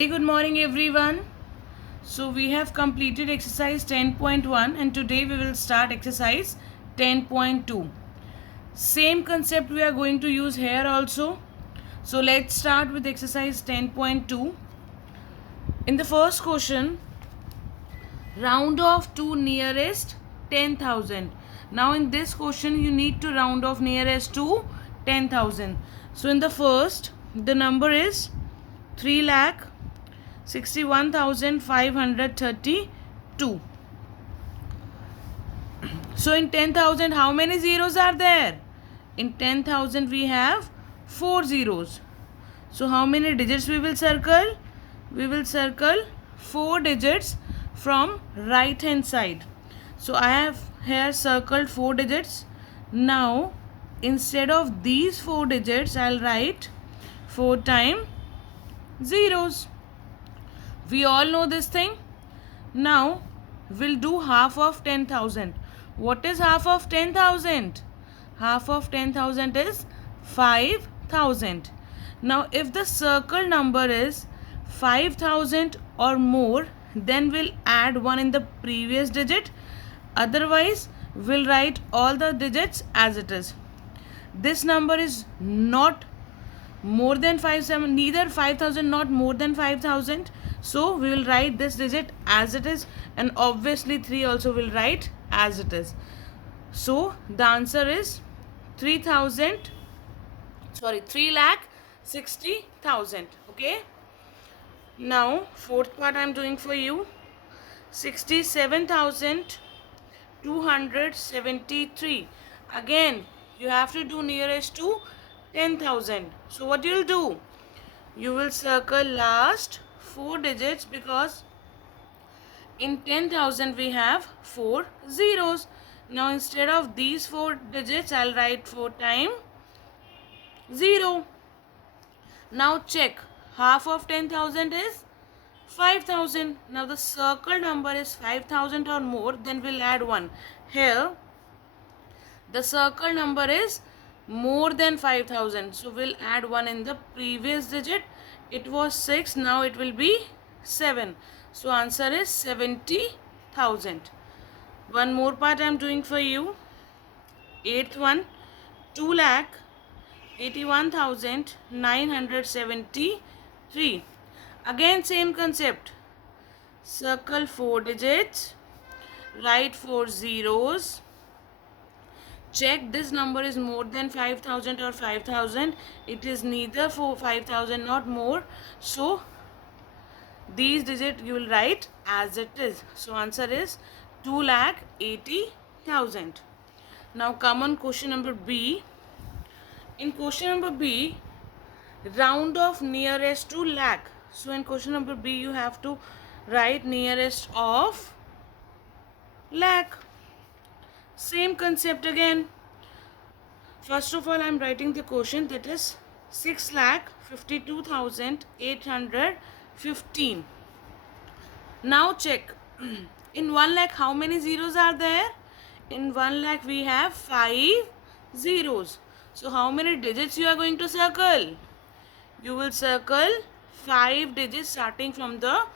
Hey, good morning everyone. So we have completed exercise 10.1 and today we will start exercise 10.2. Same concept we are going to use here also. So let's start with exercise 10.2. In the first question, round off to nearest 10,000. Now in this question you need to round off nearest to 10,000. So in the first, the number is 3 lakh 61,532. So in 10,000, how many zeros are there? In 10,000, we have 4 zeros. So how many digits we will circle? We will circle 4 digits from right hand side. So I have here circled 4 digits. Now instead of these 4 digits, I'll write 4 times zeros. We all know this thing. Now we'll do half of 10,000. What is half of 10,000? Half of 10,000 is 5,000. Now if the circle number is 5,000 or more, then we'll add 1 in the previous digit. Otherwise, we'll write all the digits as it is. This number is not more than 5,700, neither 5,000 not more than 5,000, so we will write this digit as it is, and obviously 3 also will write as it is. So the answer is 3,000, sorry, 3 lakh 60,000. Okay, now fourth part I am doing for you. 67,273. Again you have to do nearest to 10,000. So what you'll do, you will circle last 4 digits because in 10,000 we have 4 zeros. Now instead of these 4 digits, I'll write 4 times 0. Now check, half of 10,000 is 5,000. Now the circle number is 5,000 or more, then we'll add 1. Here the circle number is more than 5,000, so we'll add 1 in the previous digit. It was 6, now it will be 7. So answer is 70,000. One more part I am doing for you. Eighth one, 2 lakh 81,973. Again same concept. Circle 4 digits, write 4 zeros. Check this number is more than 5,000 or 5,000. It is neither for 5,000 not more. So these digits you will write as it is. So answer is 2,80,000. Now come on question number B. In question number B, round off nearest to lakh. So in question number B you have to write nearest of lakh. Same concept again. First of all, I am writing the quotient, that is 6,52,815. Now check. In 1 lakh, how many zeros are there? In 1 lakh, we have 5 zeros. So how many digits you are going to circle? You will circle 5 digits starting from the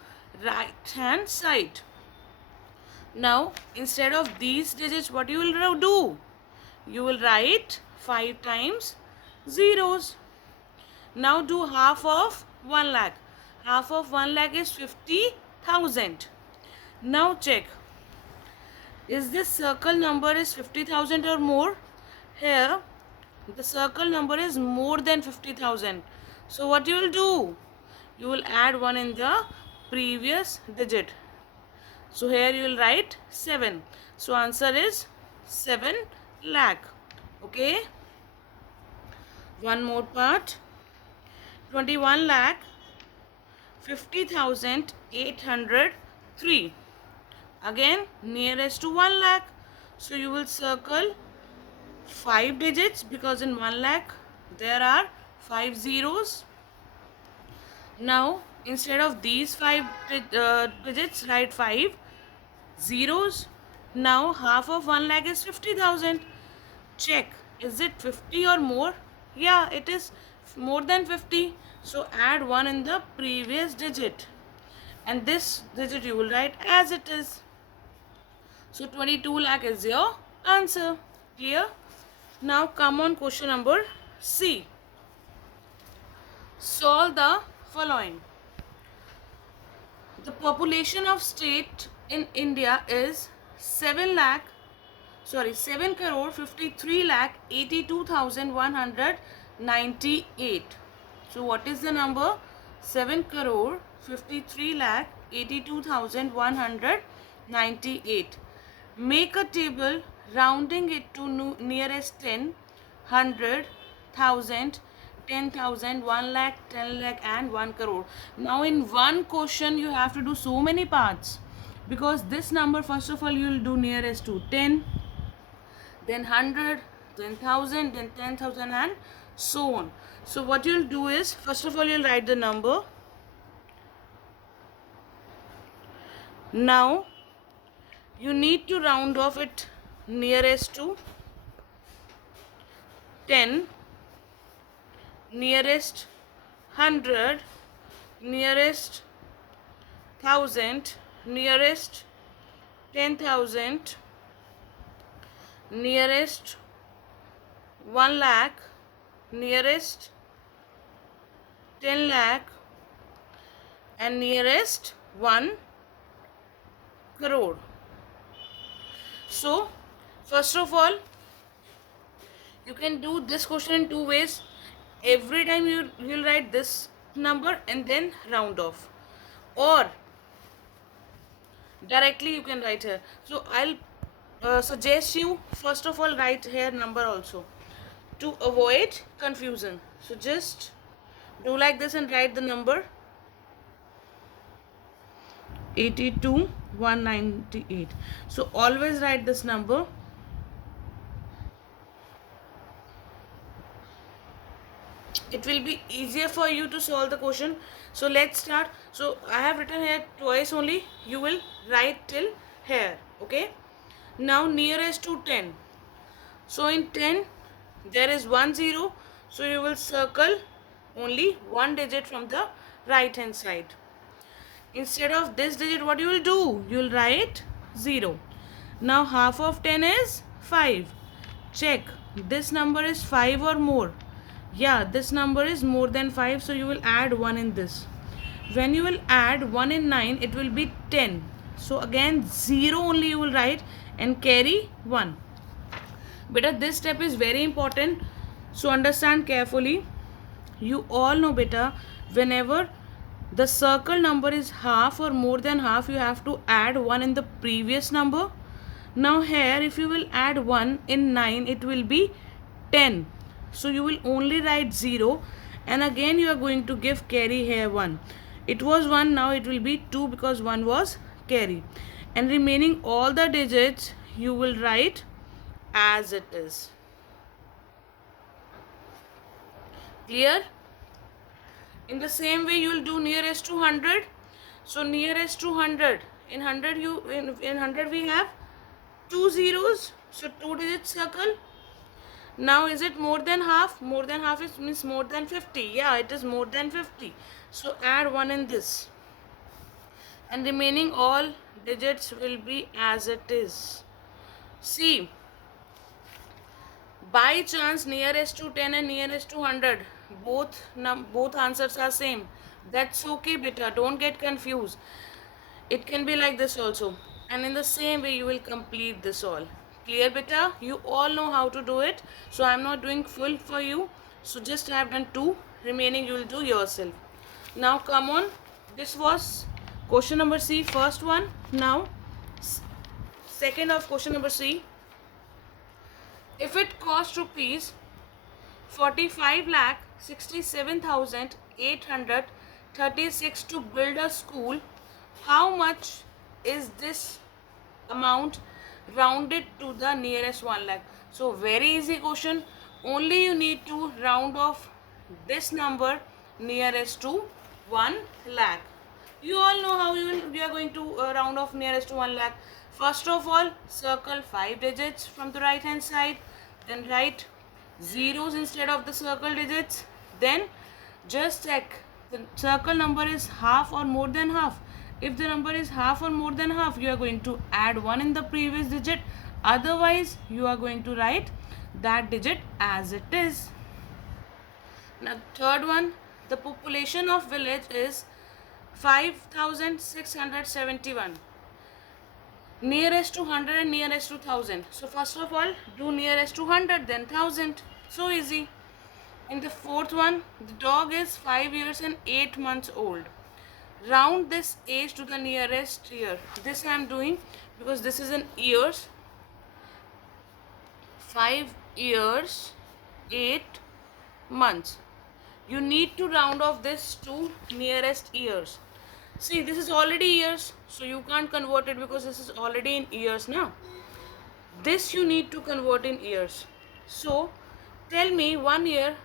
right hand side. Now instead of these digits, what you will do? You will write 5 times zeros. Now do half of 1 lakh. Half of 1 lakh is 50,000. Now check. Is this circle number is 50,000 or more? Here the circle number is more than 50,000. So what you will do? You will add 1 in the previous digit. So here you will write 7. So answer is 7 lakh. Okay. One more part. 21 lakh 50,803. Again nearest to 1 lakh. So you will circle 5 digits because in 1 lakh there are 5 zeros. Now instead of these 5 digits, write 5 zeros. Now half of 1 lakh is 50,000. Check, is it 50 or more? Yeah, it is more than 50, so add 1 in the previous digit, and this digit you will write as it is. So 22 lakh is your answer. Clear? Now come on question number C. Solve the following. The population of state in India is 7 crore 53 lakh 82,198. So what is the number? 7 crore 53 lakh 82,198. Make a table rounding it to nearest 10, 100, 1000, 10,000, 1 lakh, 10 lakh and 1 crore. Now in one question you have to do so many parts, because this number first of all you will do nearest to 10, then 100, then 1000, then 10,000 and so on. So what you'll do is, first of all you'll write the number. Now you need to round off it nearest to 10, nearest 100, nearest 1000, nearest 10,000, nearest 1 lakh, nearest 10 lakh and nearest 1 crore. So first of all you can do this question in two ways. Every time you'll write this number and then round off, or directly you can write here. So I'll suggest you first of all write here number also to avoid confusion. So just do like this and write the number 82,198. So always write this number. It will be easier for you to solve the question. So let's start. So I have written here twice only. You will write till here. Okay. Now nearest to 10. So in 10 there is 1 0. So you will circle only one digit from the right hand side. Instead of this digit, what you will do? You will write 0. Now half of 10 is 5. Check. This number is 5 or more. Yeah, this number is more than 5, so you will add 1 in this. When you will add 1 in 9, it will be 10. So again 0 only you will write and carry 1. Beta, this step is very important, so understand carefully. You all know beta, whenever the circle number is half or more than half, you have to add 1 in the previous number. Now here if you will add 1 in 9, it will be 10. So you will only write 0 and again you are going to give carry here 1. It was 1, now it will be 2 because 1 was carry. And remaining all the digits you will write as it is. Clear? In the same way you will do nearest to 100. So nearest to 100. In 100 we have 2 zeros. So 2 digit circle. Now is it more than half? More than half means more than 50. Yeah, it is more than 50. So add 1 in this. And remaining all digits will be as it is. See, by chance nearest to 10 and nearest to 100, both answers are same. That's okay beta, don't get confused. It can be like this also. And in the same way you will complete this all. Clear beta? You all know how to do it. So I am not doing full for you. So just I have done 2. Remaining you will do yourself. Now come on. This was question number C, first one. Now second of question number C. If it cost rupees 45 lakh 67,836 to build a school, how much is this amount rounded to the nearest 1 lakh? So very easy question. Only you need to round off this number nearest to 1 lakh. You all know how you are going to round off nearest to 1 lakh. First of all, circle 5 digits from the right hand side. Then write zeros instead of the circle digits. then just check the circle number is half or more than half. If the number is half or more than half, you are going to add 1 in the previous digit. Otherwise, you are going to write that digit as it is. Now, third one, the population of village is 5,671. Nearest to 100 and nearest to 1000. So, first of all, do nearest to 100, then 1000. So easy. In the fourth one, the dog is 5 years and 8 months old. Round this age to the nearest year. This I am doing because this is in years. 5 years, 8 months. You need to round off this to nearest years. See, this is already years, so you can't convert it because this is already in years now. This you need to convert in years. So, tell me 1 year,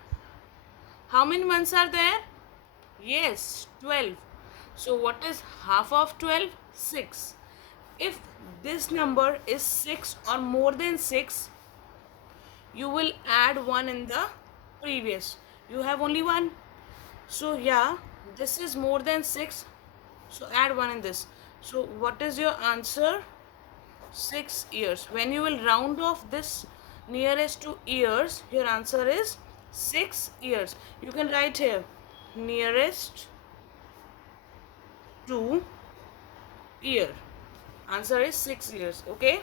how many months are there? Yes, 12. So, what is half of 12? 6. If this number is 6 or more than 6, you will add 1 in the previous. You have only 1. So, yeah, this is more than 6. So, add 1 in this. So, what is your answer? 6 years. When you will round off this nearest to years, your answer is 6 years. You can write here nearest to year. Answer is 6 years. Okay.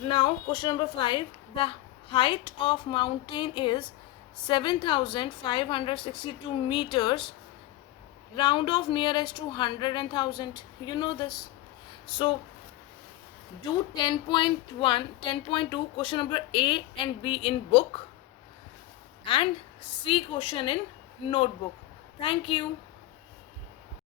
Now, question number 5. The height of mountain is 7,562 meters. Round off nearest to 100 and 1000. You know this. So, do 10.1, 10.2 question number A and B in book and C question in notebook. Thank you.